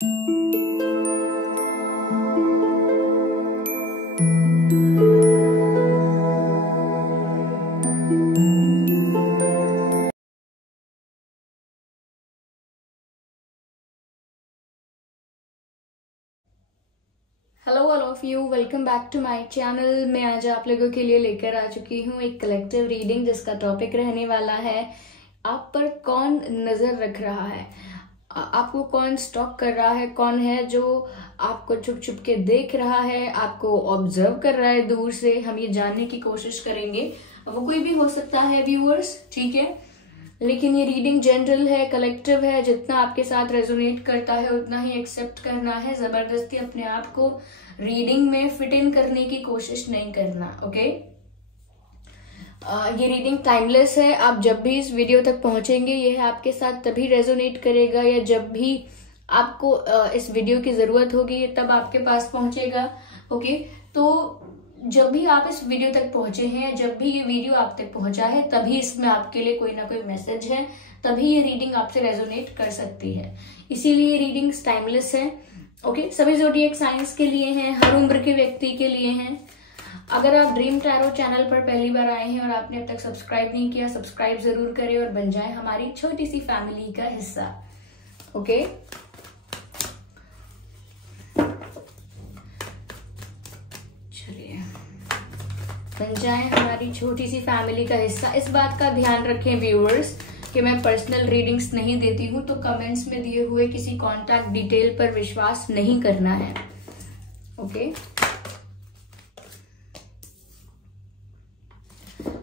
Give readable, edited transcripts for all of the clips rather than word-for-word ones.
Hello all of you, welcome back to my channel. मैं आज आप लोगों के लिए लेकर आ चुकी हूँ एक कलेक्टिव रीडिंग जिसका टॉपिक रहने वाला है आप पर कौन नज़र रख रहा है, आपको कौन स्टॉक कर रहा है, कौन है जो आपको छुप छुप के देख रहा है, आपको ऑब्जर्व कर रहा है दूर से। हम ये जानने की कोशिश करेंगे। वो कोई भी हो सकता है व्यूअर्स, ठीक है, लेकिन ये रीडिंग जनरल है, कलेक्टिव है। जितना आपके साथ रेजोनेट करता है उतना ही एक्सेप्ट करना है। जबरदस्ती अपने आप को रीडिंग में फिट इन करने की कोशिश नहीं करना, ओके। ये रीडिंग टाइमलेस है। आप जब भी इस वीडियो तक पहुंचेंगे ये आपके साथ तभी रेजोनेट करेगा, या जब भी आपको इस वीडियो की जरूरत होगी तब आपके पास पहुंचेगा, ओके। तो जब भी आप इस वीडियो तक पहुंचे हैं, जब भी ये वीडियो आप तक पहुंचा है, तभी इसमें आपके लिए कोई ना कोई मैसेज है, तभी ये रीडिंग आपसे रेजोनेट कर सकती है। इसीलिए ये रीडिंग्स टाइमलेस है, ओके। सभी ज़ोडिएक साइंस के लिए हैं, हर उम्र के व्यक्ति के लिए हैं। अगर आप ड्रीम टैरो चैनल पर पहली बार आए हैं और आपने अब तक सब्सक्राइब नहीं किया, सब्सक्राइब जरूर करें और बन जाए हमारी छोटी सी फैमिली का हिस्सा, ओके। बन जाए हमारी छोटी सी फैमिली का हिस्सा। इस बात का ध्यान रखें व्यूअर्स कि मैं पर्सनल रीडिंग्स नहीं देती हूँ, तो कमेंट्स में दिए हुए किसी कांटेक्ट डिटेल पर विश्वास नहीं करना है, ओके।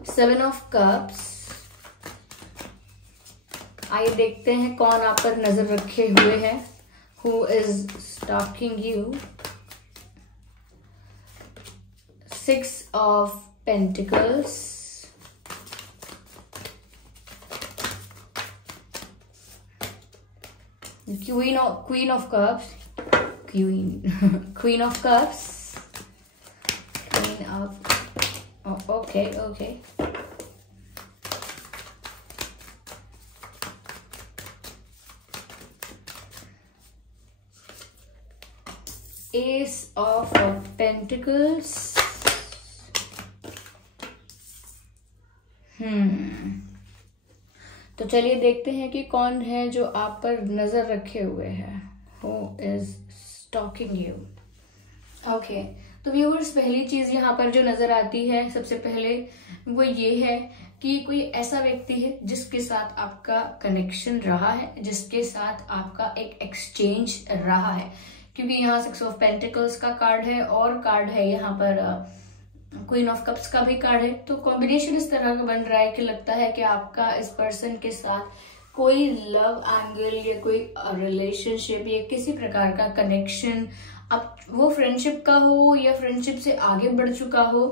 7 of cups. आइए देखते हैं कौन आप पर नजर रखे हुए है, who is stalking you. 6 of Pentacles, Queen of Cups, Queen of Cups, Queen of, oh, okay, Ace of Pentacles, तो चलिए देखते हैं कि कौन है जो आप पर नजर रखे हुए है, who is stalking you, okay. तो व्यूअर्स, पहली चीज यहाँ पर जो नजर आती है सबसे पहले वो ये है कि कोई ऐसा व्यक्ति है जिसके साथ आपका कनेक्शन रहा है, जिसके साथ आपका एक एक्सचेंज रहा है, क्योंकि यहाँ 6 ऑफ पेंटिकल्स का कार्ड है और कार्ड है यहाँ पर क्वीन ऑफ कप्स का भी कार्ड है। तो कॉम्बिनेशन इस तरह का बन रहा है कि लगता है कि आपका इस पर्सन के साथ कोई लव एंगल या कोई रिलेशनशिप या किसी प्रकार का कनेक्शन, अब वो फ्रेंडशिप का हो या फ्रेंडशिप से आगे बढ़ चुका हो,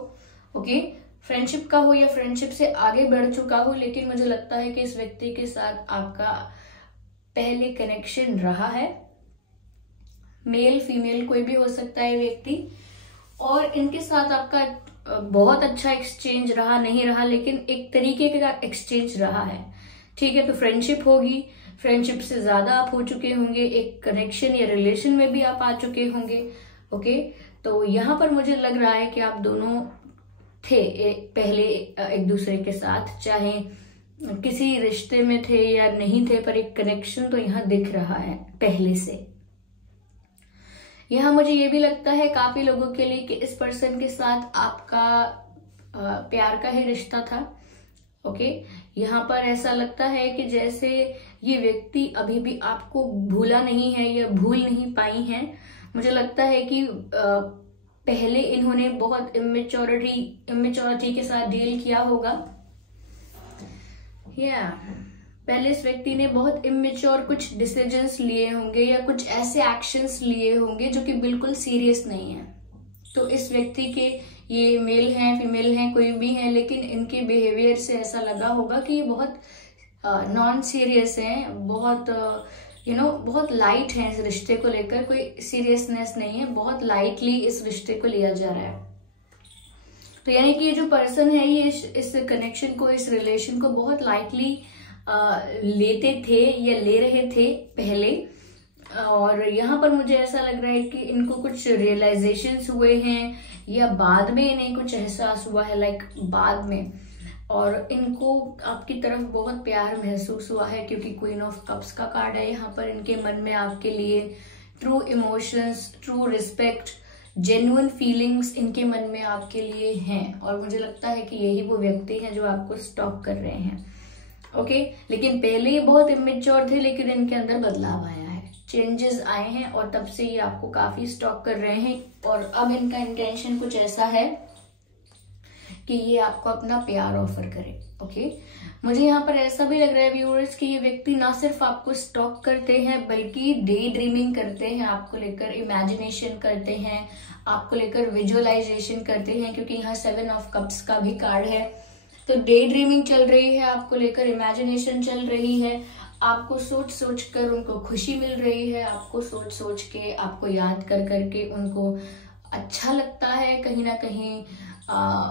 ओके। फ्रेंडशिप का हो या फ्रेंडशिप से आगे बढ़ चुका हो, लेकिन मुझे लगता है कि इस व्यक्ति के साथ आपका पहले कनेक्शन रहा है। मेल फीमेल कोई भी हो सकता है व्यक्ति, और इनके साथ आपका बहुत अच्छा एक्सचेंज रहा, नहीं रहा, लेकिन एक तरीके का एक्सचेंज रहा है, ठीक है। तो फ्रेंडशिप होगी, फ्रेंडशिप से ज्यादा आप हो चुके होंगे, एक कनेक्शन या रिलेशन में भी आप आ चुके होंगे, ओके। तो यहाँ पर मुझे लग रहा है कि आप दोनों थे पहले एक दूसरे के साथ, चाहे किसी रिश्ते में थे या नहीं थे, पर एक कनेक्शन तो यहाँ दिख रहा है पहले से। यहाँ मुझे ये भी लगता है काफी लोगों के लिए कि इस पर्सन के साथ आपका प्यार का ही रिश्ता था, ओके। यहाँ पर ऐसा लगता है कि जैसे ये व्यक्ति अभी भी आपको भूला नहीं है या भूल नहीं पाई हैं। मुझे लगता है कि पहले इन्होंने बहुत इमेच्योरिटी के साथ डील किया होगा, पहले इस व्यक्ति ने बहुत इमेच्योर कुछ डिसीजंस लिए होंगे या कुछ ऐसे एक्शंस लिए होंगे जो कि बिल्कुल सीरियस नहीं है। तो इस व्यक्ति के, ये मेल हैं फीमेल हैं कोई भी हैं, लेकिन इनके बिहेवियर से ऐसा लगा होगा कि ये बहुत नॉन सीरियस हैं, बहुत बहुत लाइट हैं इस रिश्ते को लेकर, कोई सीरियसनेस नहीं है, बहुत लाइटली इस रिश्ते को लिया जा रहा है। तो यानी कि ये जो पर्सन है ये इस कनेक्शन को, इस रिलेशन को बहुत लाइटली लेते थे या ले रहे थे पहले, और यहाँ पर मुझे ऐसा लग रहा है कि इनको कुछ रियलाइजेशंस हुए हैं या बाद में इन्हें कुछ एहसास हुआ है, लाइक बाद में, और इनको आपकी तरफ बहुत प्यार महसूस हुआ है क्योंकि क्वीन ऑफ कप्स का कार्ड है यहाँ पर। इनके मन में आपके लिए true emotions, true respect, genuine feelings इनके मन में आपके लिए हैं, और मुझे लगता है कि यही वो व्यक्ति हैं जो आपको स्टॉक कर रहे हैं। ओके, लेकिन पहले ये बहुत इमेच्योर थे, लेकिन इनके अंदर बदलाव आया है, चेंजेस आए हैं, और तब से ये आपको काफी स्टॉक कर रहे हैं। और अब इनका इंटेंशन कुछ ऐसा है कि ये आपको अपना प्यार ऑफर करे। ओके, मुझे यहाँ पर ऐसा भी लग रहा है व्यूअर्स कि ये व्यक्ति ना सिर्फ आपको स्टॉक करते हैं बल्कि डे ड्रीमिंग करते हैं, आपको लेकर इमेजिनेशन करते हैं, आपको लेकर विजुअलाइजेशन करते हैं, क्योंकि यहाँ 7 ऑफ कप्स का भी कार्ड है। तो डे ड्रीमिंग चल रही है, आपको लेकर इमेजिनेशन चल रही है, आपको सोच सोच कर उनको खुशी मिल रही है, आपको सोच सोच के, आपको याद कर करके उनको अच्छा लगता है, कहीं ना कहीं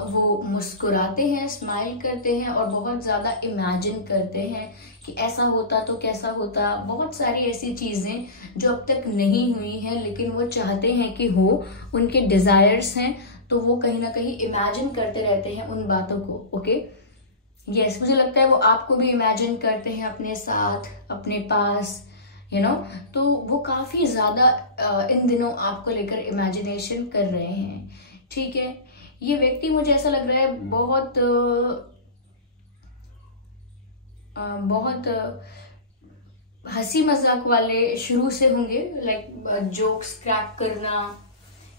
वो मुस्कुराते हैं, स्माइल करते हैं, और बहुत ज्यादा इमेजिन करते हैं कि ऐसा होता तो कैसा होता। बहुत सारी ऐसी चीजें जो अब तक नहीं हुई हैं लेकिन वो चाहते हैं कि हो, उनके डिजायर्स हैं, तो वो कहीं ना कहीं इमेजिन करते रहते हैं उन बातों को। ओके, यस, मुझे लगता है वो आपको भी इमेजिन करते हैं अपने साथ, अपने पास, तो वो काफी ज्यादा इन दिनों आपको लेकर इमेजिनेशन कर रहे हैं। ठीक है, ये व्यक्ति मुझे ऐसा लग रहा है बहुत हंसी मजाक वाले शुरू से होंगे, लाइक जोक्स क्रैक करना,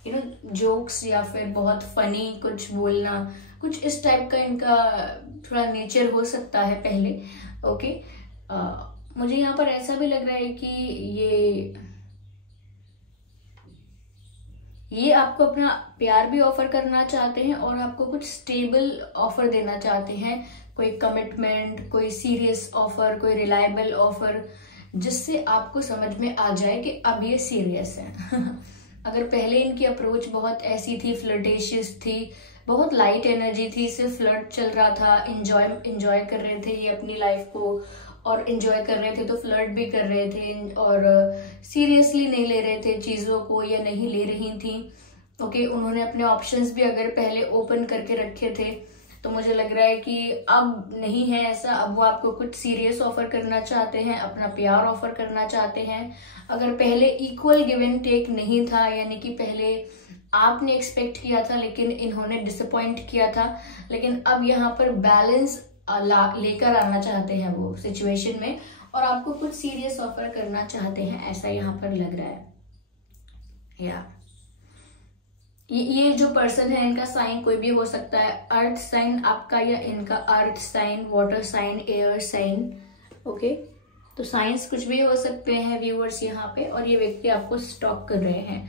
जोक्स, या फिर बहुत फनी कुछ बोलना, कुछ इस टाइप का इनका थोड़ा नेचर हो सकता है पहले। ओके, मुझे यहाँ पर ऐसा भी लग रहा है कि ये आपको अपना प्यार भी ऑफर करना चाहते हैं और आपको कुछ स्टेबल ऑफर देना चाहते हैं, कोई कमिटमेंट, कोई सीरियस ऑफर, कोई रिलायबल ऑफर, जिससे आपको समझ में आ जाए कि अब ये सीरियस है। अगर पहले इनकी अप्रोच बहुत ऐसी थी, फ्लर्टेशियस थी, बहुत लाइट एनर्जी थी, सिर्फ फ्लर्ट चल रहा था, एंजॉय कर रहे थे ये अपनी लाइफ को, और एंजॉय कर रहे थे तो फ्लर्ट भी कर रहे थे, और सीरियसली नहीं ले रहे थे चीजों को, या नहीं ले रही थी। ओके, उन्होंने अपने ऑप्शंस भी अगर पहले ओपन करके रखे थे, तो मुझे लग रहा है कि अब नहीं है ऐसा, अब वो आपको कुछ सीरियस ऑफर करना चाहते हैं, अपना प्यार ऑफर करना चाहते हैं। अगर पहले इक्वल गिव एंड टेक नहीं था, यानी कि पहले आपने एक्सपेक्ट किया था लेकिन इन्होंने डिसअपॉइंट किया था, लेकिन अब यहाँ पर बैलेंस लेकर आना चाहते हैं वो सिचुएशन में, और आपको कुछ सीरियस ऑफर करना चाहते हैं, ऐसा यहाँ पर लग रहा है। या ये जो पर्सन है, इनका साइन कोई भी हो सकता है, अर्थ साइन आपका या इनका, earth sign, water sign, air sign. Okay, तो साइंस कुछ भी हो सकते हैं व्यूअर्स यहाँ पे, और ये व्यक्ति आपको स्टॉक कर रहे हैं।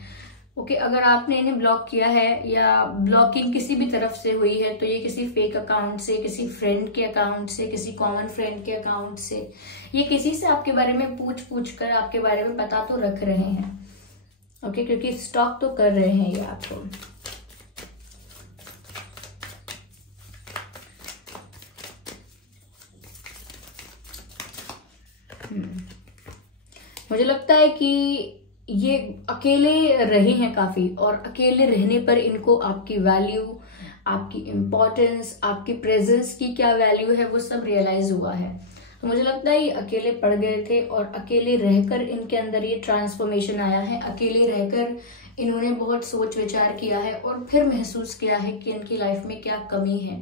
ओके, अगर आपने इन्हें ब्लॉक किया है या ब्लॉकिंग किसी भी तरफ से हुई है, तो ये किसी फेक अकाउंट से, किसी फ्रेंड के अकाउंट से, किसी कॉमन फ्रेंड के अकाउंट से, ये किसी से आपके बारे में पूछ कर आपके बारे में पता तो रख रहे हैं। ओके, क्योंकि स्टॉक तो कर रहे हैं ये आपको। मुझे लगता है कि ये अकेले रहे हैं काफी, और अकेले रहने पर इनको आपकी वैल्यू, आपकी इम्पोर्टेंस, आपकी प्रेजेंस की क्या वैल्यू है, वो सब रियलाइज हुआ है। तो मुझे लगता है ये अकेले पड़ गए थे, और अकेले रहकर इनके अंदर ये ट्रांसफॉर्मेशन आया है। अकेले रहकर इन्होंने बहुत सोच विचार किया है और फिर महसूस किया है कि इनकी लाइफ में क्या कमी है,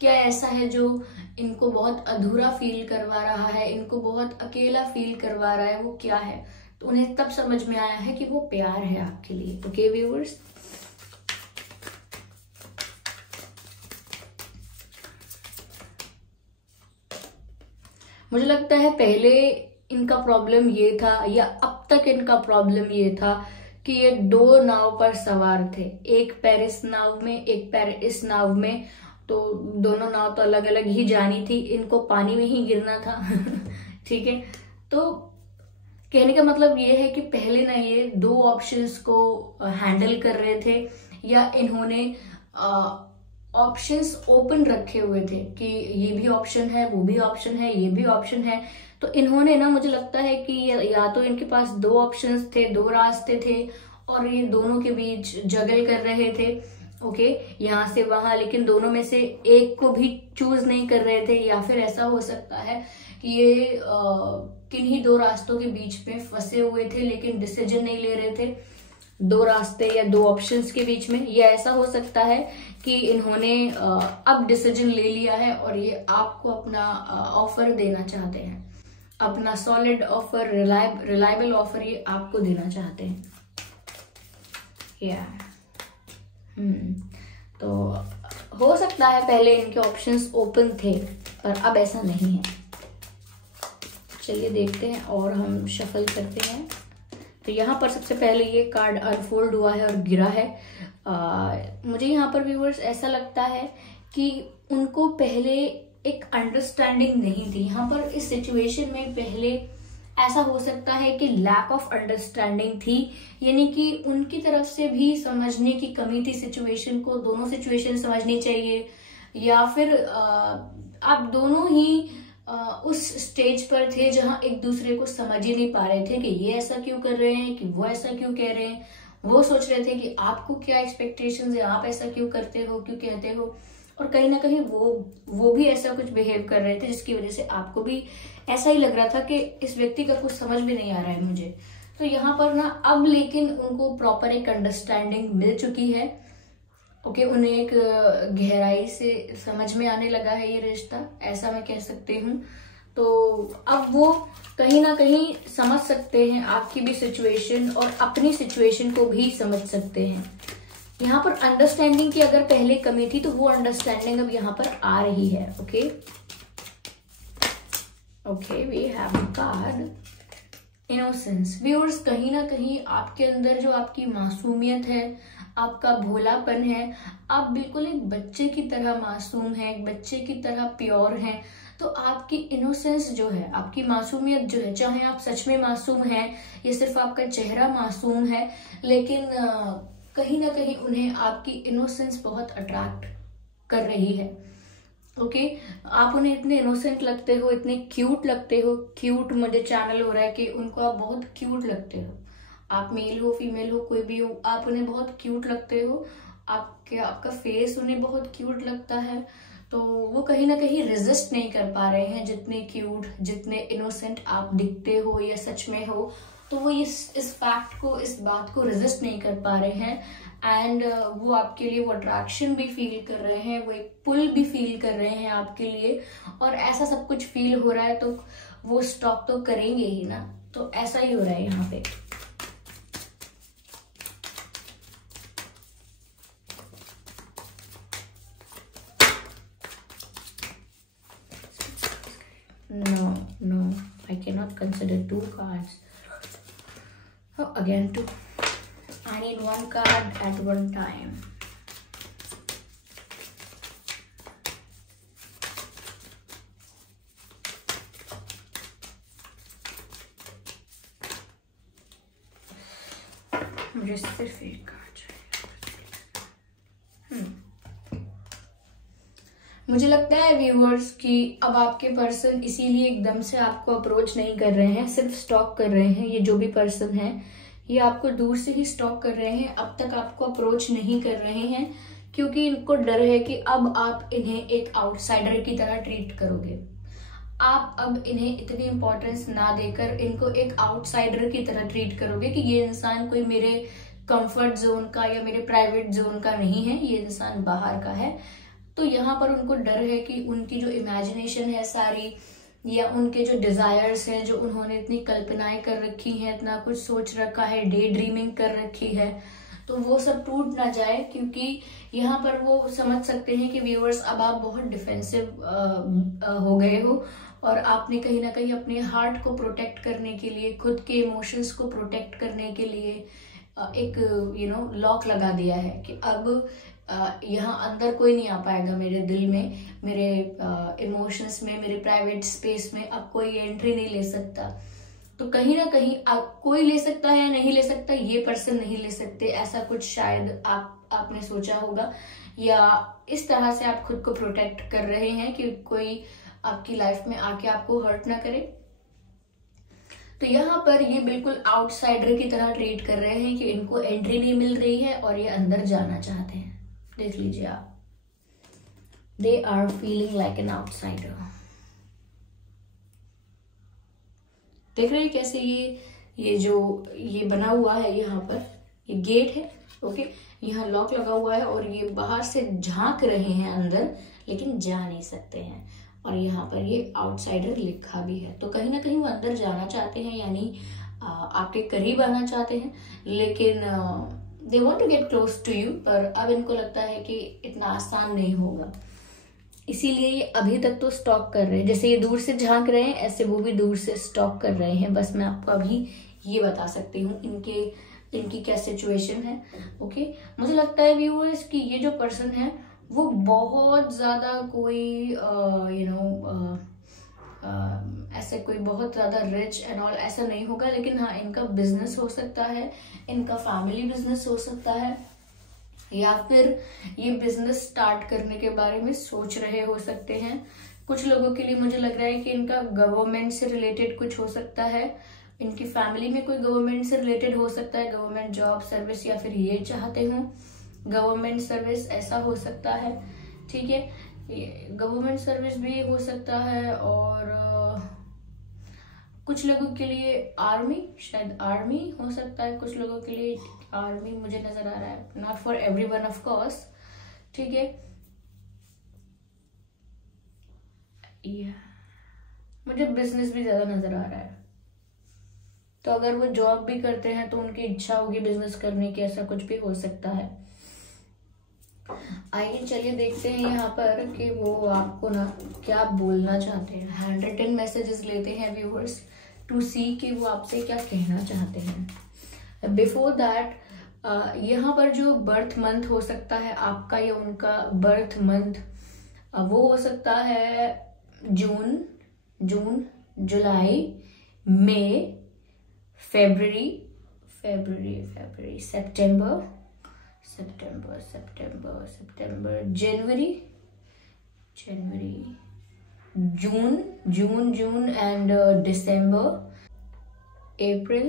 क्या ऐसा है जो इनको बहुत अधूरा फील करवा रहा है, इनको बहुत अकेला फील करवा रहा है, वो क्या है। तो उन्हें तब समझ में आया है कि वो प्यार है आपके लिए। ओके व्यूअर्स, मुझे लगता है पहले इनका प्रॉब्लम ये था, या अब तक इनका प्रॉब्लम ये था कि ये 2 नाव पर सवार थे, एक पैर इस नाव में, एक पैर इस नाव में, तो दोनों नाव तो अलग अलग ही जानी थी, इनको पानी में ही गिरना था। ठीक है, तो कहने का मतलब ये है कि पहले ना ये 2 ऑप्शंस को हैंडल कर रहे थे, या इन्होंने ऑप्शंस ओपन रखे हुए थे कि ये भी ऑप्शन है, वो भी ऑप्शन है, ये भी ऑप्शन है, तो इन्होंने ना, मुझे लगता है कि या तो इनके पास दो ऑप्शंस थे, दो रास्ते थे और ये दोनों के बीच जगल कर रहे थे। ओके, यहाँ से वहां, लेकिन दोनों में से एक को भी चूज नहीं कर रहे थे। या फिर ऐसा हो सकता है कि ये किन्हीं दो रास्तों के बीच में फंसे हुए थे लेकिन डिसीजन नहीं ले रहे थे, दो रास्ते या दो ऑप्शंस के बीच में। या ऐसा हो सकता है कि इन्होंने अब डिसीजन ले लिया है और ये आपको अपना ऑफर देना चाहते हैं, अपना सॉलिड ऑफर, रिलायबल ऑफर ये आपको देना चाहते हैं। या तो हो सकता है पहले इनके ऑप्शंस ओपन थे पर अब ऐसा नहीं है। चलिए देखते हैं और हम शफल करते हैं। तो यहाँ पर सबसे पहले ये कार्ड अनफोल्ड हुआ है और गिरा है। मुझे यहाँ पर व्यूअर्स ऐसा लगता है कि उनको पहले एक अंडरस्टैंडिंग नहीं थी। यहाँ पर इस सिचुएशन में पहले ऐसा हो सकता है कि लैक ऑफ अंडरस्टैंडिंग थी, यानी कि उनकी तरफ से भी समझने की कमी थी सिचुएशन को। दोनों सिचुएशन समझनी चाहिए, या फिर आप दोनों ही उस स्टेज पर थे जहां एक दूसरे को समझ ही नहीं पा रहे थे कि ये ऐसा क्यों कर रहे हैं, कि वो ऐसा क्यों कह रहे हैं। वो सोच रहे थे कि आपको क्या एक्सपेक्टेशंस है, आप ऐसा क्यों करते हो, क्यों कहते हो, और कहीं ना कहीं वो भी ऐसा कुछ बिहेव कर रहे थे जिसकी वजह से आपको भी ऐसा ही लग रहा था कि इस व्यक्ति का कुछ समझ भी नहीं आ रहा है मुझे। तो यहाँ पर ना अब लेकिन उनको प्रॉपर एक अंडरस्टैंडिंग मिल चुकी है। ओके, उन्हें एक गहराई से समझ में आने लगा है ये रिश्ता, ऐसा मैं कह सकती हूँ। तो अब वो कहीं ना कहीं समझ सकते हैं आपकी भी सिचुएशन और अपनी सिचुएशन को भी समझ सकते हैं। यहाँ पर अंडरस्टैंडिंग की अगर पहले कमी थी तो वो अंडरस्टैंडिंग अब यहाँ पर आ रही है। Okay, we have the card innocence. Viewers, कहीं ना कहीं आपके अंदर जो आपकी मासूमियत है, आपका भोलापन है, आप बिल्कुल एक बच्चे की तरह मासूम हैं, एक बच्चे की तरह प्योर हैं। तो आपकी इनोसेंस जो है, आपकी मासूमियत जो है, चाहे आप सच में मासूम हैं या सिर्फ आपका चेहरा मासूम है, लेकिन कहीं ना कहीं उन्हें आपकी इनोसेंस बहुत अट्रैक्ट कर रही है। ओके, आप उन्हें इतने इनोसेंट लगते हो, इतने क्यूट लगते हो। क्यूट मुझे चैनल हो रहा है कि उनको आप बहुत क्यूट लगते हो। आप मेल हो, फीमेल हो, कोई भी हो, आप उन्हें बहुत क्यूट लगते हो। आपका फेस उन्हें बहुत क्यूट लगता है। तो वो कहीं ना कहीं रेजिस्ट नहीं कर पा रहे हैं, जितने क्यूट, जितने इनोसेंट आप दिखते हो या सच में हो, तो वो इस फैक्ट को, इस बात को रेजिस्ट नहीं कर पा रहे हैं। एंड वो आपके लिए वो अट्रैक्शन भी फील कर रहे हैं, वो एक पुल भी फील कर रहे हैं आपके लिए। और ऐसा सब कुछ फील हो रहा है तो वो स्टॉप तो करेंगे ही ना। तो ऐसा ही हो रहा है यहाँ पे। No, I cannot consider two cards. Oh, again two. I need one card at one time. मुझे सिर्फ एक कार्ड चाहिए। मुझे लगता है व्यूअर्स कि अब आपके पर्सन इसीलिए एकदम से आपको अप्रोच नहीं कर रहे हैं, सिर्फ स्टॉक कर रहे हैं। ये जो भी पर्सन है ये आपको दूर से ही स्टॉक कर रहे हैं, अब तक आपको अप्रोच नहीं कर रहे हैं, क्योंकि इनको डर है कि अब आप इन्हें एक आउटसाइडर की तरह ट्रीट करोगे। आप अब इन्हें इतनी इंपॉर्टेंस ना देकर इनको एक आउटसाइडर की तरह ट्रीट करोगे कि ये इंसान कोई मेरे कंफर्ट जोन का या मेरे प्राइवेट जोन का नहीं है, ये इंसान बाहर का है। तो यहाँ पर उनको डर है कि उनकी जो इमेजिनेशन है सारी, या उनके जो डिजायर्स हैं, जो उन्होंने इतनी कल्पनाएं कर रखी हैं, इतना कुछ सोच रखा है, डे ड्रीमिंग कर रखी है, तो वो सब टूट ना जाए। क्योंकि यहाँ पर वो समझ सकते हैं कि व्यूअर्स अब आप बहुत डिफेंसिव हो गए हो और आपने कहीं ना कहीं अपने हार्ट को प्रोटेक्ट करने के लिए, खुद के इमोशंस को प्रोटेक्ट करने के लिए एक लॉक लगा दिया है कि अब यहाँ अंदर कोई नहीं आ पाएगा मेरे दिल में, मेरे इमोशंस में, मेरे प्राइवेट स्पेस में अब कोई एंट्री नहीं ले सकता। तो कहीं ना कहीं कोई ले सकता है या नहीं ले सकता, ये पर्सन नहीं ले सकते, ऐसा कुछ शायद आपने सोचा होगा, या इस तरह से आप खुद को प्रोटेक्ट कर रहे हैं कि कोई आपकी लाइफ में आके आपको हर्ट ना करे। तो यहाँ पर ये बिल्कुल आउटसाइडर की तरह ट्रीट कर रहे हैं कि इनको एंट्री नहीं मिल रही है और ये अंदर जाना चाहते हैं। देख लीजिए आप, they are feeling like an outsider. देख रहे हैं कैसे ये जो ये बना हुआ है, यहाँ पर ये गेट है, ओके, यहाँ लॉक लगा हुआ है और ये बाहर से झांक रहे हैं अंदर, लेकिन जा नहीं सकते हैं। और यहाँ पर ये आउटसाइडर लिखा भी है, तो कहीं ना कहीं वो अंदर जाना चाहते हैं, यानी आपके करीब आना चाहते हैं, लेकिन they want to get close to you. पर अब इनको लगता है कि इतना आसान नहीं होगा, इसीलिए ये अभी तक तो स्टॉक कर रहे हैं। जैसे ये दूर से झांक रहे हैं, ऐसे वो भी दूर से स्टॉक कर रहे हैं। बस मैं आपको अभी ये बता सकती हूँ इनकी क्या सिचुएशन है। ओके, मुझे लगता है व्यूअर्स कि ये जो पर्सन है वो बहुत ज्यादा कोई ऐसे कोई बहुत ज्यादा रिच एंड ऑल ऐसा नहीं होगा, लेकिन हाँ, इनका बिजनेस हो सकता है, इनका फैमिली बिजनेस हो सकता है, या फिर ये बिजनेस स्टार्ट करने के बारे में सोच रहे हो सकते हैं। कुछ लोगों के लिए मुझे लग रहा है कि इनका गवर्नमेंट से रिलेटेड कुछ हो सकता है, इनकी फैमिली में कोई गवर्नमेंट से रिलेटेड हो सकता है, गवर्नमेंट जॉब सर्विस, या फिर ये चाहते हो गवर्नमेंट सर्विस, ऐसा हो सकता है। ठीक है, गवर्नमेंट सर्विस भी हो सकता है, और कुछ लोगों के लिए आर्मी, शायद आर्मी हो सकता है, कुछ लोगों के लिए आर्मी मुझे नजर आ रहा है, not for everyone of course. ठीक है, मुझे बिजनेस भी ज्यादा नजर आ रहा है, तो अगर वो जॉब भी करते हैं तो उनकी इच्छा होगी बिजनेस करने की, ऐसा कुछ भी हो सकता है। आइए चलिए देखते हैं यहाँ पर कि वो आपको ना क्या बोलना चाहते हैं। हैंड रिटन मैसेजेस लेते हैं व्यूअर्स टू सी कि वो आपसे क्या कहना चाहते हैं। बिफोर दैट, यहाँ पर जो बर्थ मंथ हो सकता है आपका या उनका, बर्थ मंथ वो हो सकता है जून, जुलाई, मई, फरवरी, सितंबर, जनवरी, जून एंड दिसंबर, अप्रैल।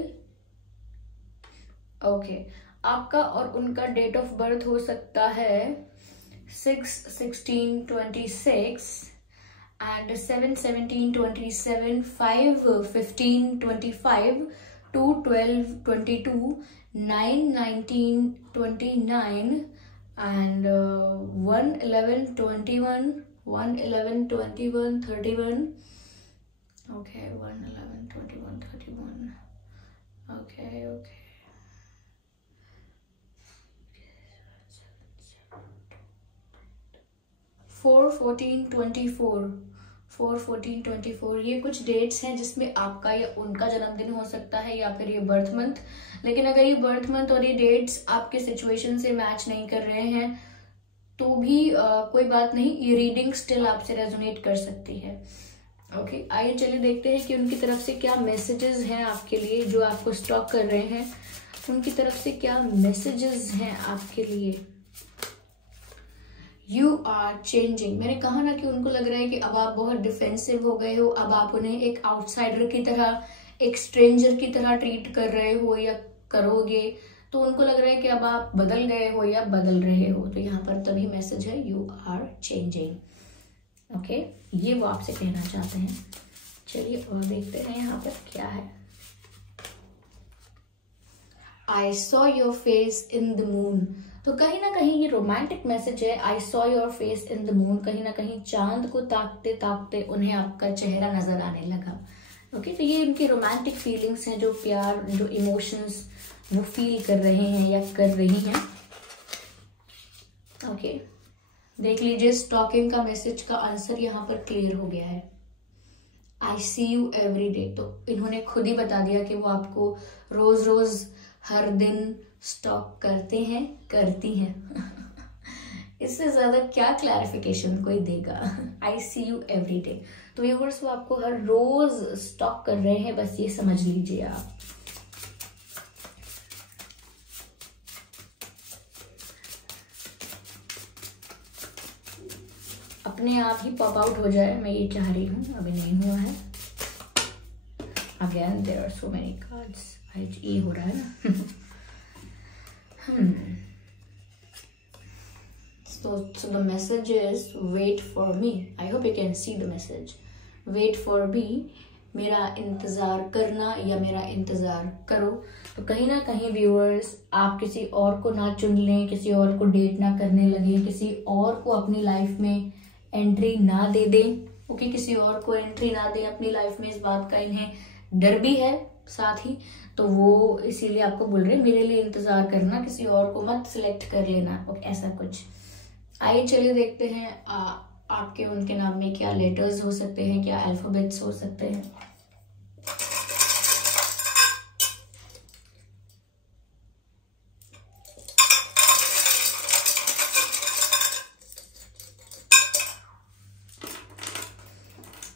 ओके, आपका और उनका डेट ऑफ बर्थ हो सकता है 6/16/26 and 7/17/27, 5/15/25, 2/12/22, 9/19/29 and 1/11/21, 1/11/21/31. Okay, 1/11/21/31. Okay. 4/14/24, ये कुछ डेट्स हैं जिसमें आपका या उनका जन्मदिन हो सकता है, या फिर ये बर्थ मंथ। लेकिन अगर ये बर्थ मंथ और ये डेट्स आपके सिचुएशन से मैच नहीं कर रहे हैं तो भी कोई बात नहीं, ये रीडिंग स्टिल आपसे रेजोनेट कर सकती है। ओके, आइए चलिए देखते हैं कि उनकी तरफ से क्या मैसेजेस हैं आपके लिए, जो आपको स्टॉक कर रहे हैं उनकी तरफ से क्या मैसेजेस हैं आपके लिए। यू आर चेंजिंग, मैंने कहा ना कि उनको लग रहा है कि अब आप बहुत डिफेंसिव हो गए हो, अब आप उन्हें एक आउटसाइडर की तरह, एक स्ट्रेंजर की तरह ट्रीट कर रहे हो या करोगे, तो उनको लग रहा है कि अब आप बदल गए हो या बदल रहे हो। तो यहाँ पर तभी मैसेज है यू आर चेंजिंग। ओके, ये वो आपसे कहना चाहते हैं। चलिए और देखते हैं यहाँ पर क्या है। I saw your face in the moon, तो कहीं ना कहीं ये रोमांटिक मैसेज है। I saw your face in the moon, कहीं ना कहीं चांद को ताकते ताकते उन्हें आपका चेहरा नजर आने लगा। ओके, तो ये उनकी रोमांटिक फीलिंग्स हैं, जो प्यार, जो इमोशंस वो फील कर रहे हैं या कर रही हैं। ओके, देख लीजिए, स्टॉकिंग का मैसेज का आंसर यहाँ पर क्लियर हो गया है। आई सी यू एवरी डे, तो इन्होंने खुद ही बता दिया कि वो आपको रोज रोज हर दिन स्टॉक करते हैं, करती हैं। इससे ज्यादा क्या क्लैरिफिकेशन कोई देगा। आई सी यू एवरी डे, तो व्यूअर्स वो आपको हर रोज स्टॉक कर रहे हैं, बस ये समझ लीजिए आप। अपने आप ही पॉप आउट हो जाए, मैं ये चाह रही हूँ, अभी नहीं हुआ है, again there are so many cards, ये हो रहा है ना। So the message is wait for me. I hope you can see the message. Wait for me. मेरा इंतजार करना या मेरा इंतजार करो। तो कहीं ना कहीं व्यूअर्स, आप किसी और को ना चुन लें, किसी और को डेट ना करने लगे, किसी और को अपनी लाइफ में एंट्री ना दे दें। ओके, किसी और को एंट्री ना दें अपनी लाइफ में, इस बात का इन्हें डर भी है साथ ही। तो वो इसीलिए आपको बोल रहे हैं मेरे लिए इंतजार करना, किसी और को मत सिलेक्ट कर लेना। ओके, ऐसा कुछ। आइए चलिए देखते हैं आपके उनके नाम में क्या लेटर्स हो सकते हैं, क्या अल्फाबेट्स हो सकते हैं।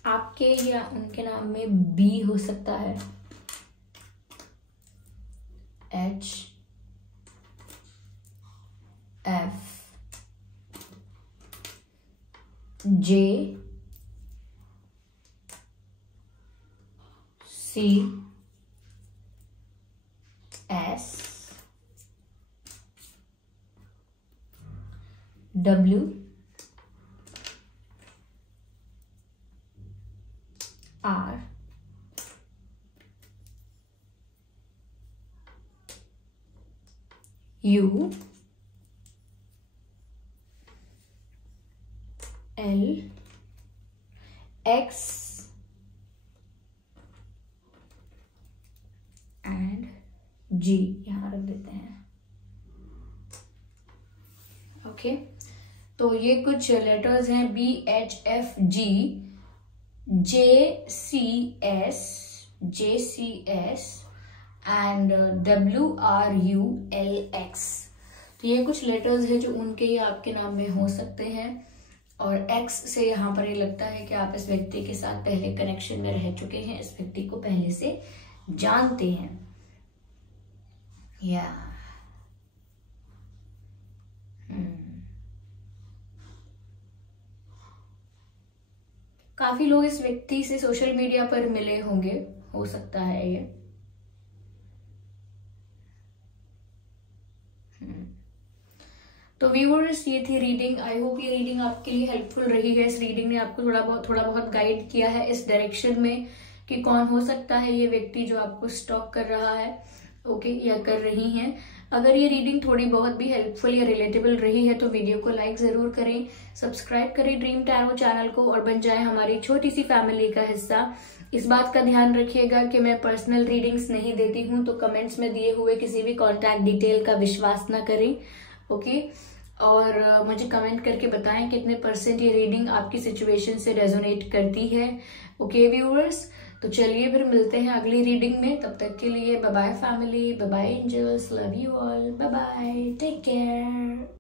आपके या उनके नाम में बी हो सकता है, H, F, J, C, S, W, R, U, L, X and G यहां रख देते हैं। ओके, तो ये कुछ लेटर्स हैं, B, H, F, G, J, C, S and W, R, U, L, X. तो ये कुछ लेटर्स हैं जो उनके ही आपके नाम में हो सकते हैं। और एक्स से यहाँ पर ये लगता है कि आप इस व्यक्ति के साथ पहले कनेक्शन में रह चुके हैं, इस व्यक्ति को पहले से जानते हैं। या काफी लोग इस व्यक्ति से सोशल मीडिया पर मिले होंगे, हो सकता है ये। तो व्यूअर्स, ये थी रीडिंग। आई होप ये रीडिंग आपके लिए हेल्पफुल रही है। इस रीडिंग ने आपको थोड़ा बहुत गाइड किया है इस डायरेक्शन में कि कौन हो सकता है ये व्यक्ति जो आपको स्टॉक कर रहा है, ओके, या कर रही हैं। अगर ये रीडिंग थोड़ी बहुत भी हेल्पफुल या रिलेटेबल रही है तो वीडियो को लाइक जरूर करें, सब्सक्राइब करें ड्रीम टैरो चैनल को और बन जाए हमारी छोटी सी फैमिली का हिस्सा। इस बात का ध्यान रखिएगा कि मैं पर्सनल रीडिंग्स नहीं देती हूँ, तो कमेंट्स में दिए हुए किसी भी कॉन्टैक्ट डिटेल का विश्वास ना करें, ओके। और मुझे कमेंट करके बताएं कितने % ये रीडिंग आपकी सिचुएशन से रेजोनेट करती है, ओके व्यूअर्स। तो चलिए फिर मिलते हैं अगली रीडिंग में, तब तक के लिए bye bye family, bye bye angels, love you all, bye bye, take care.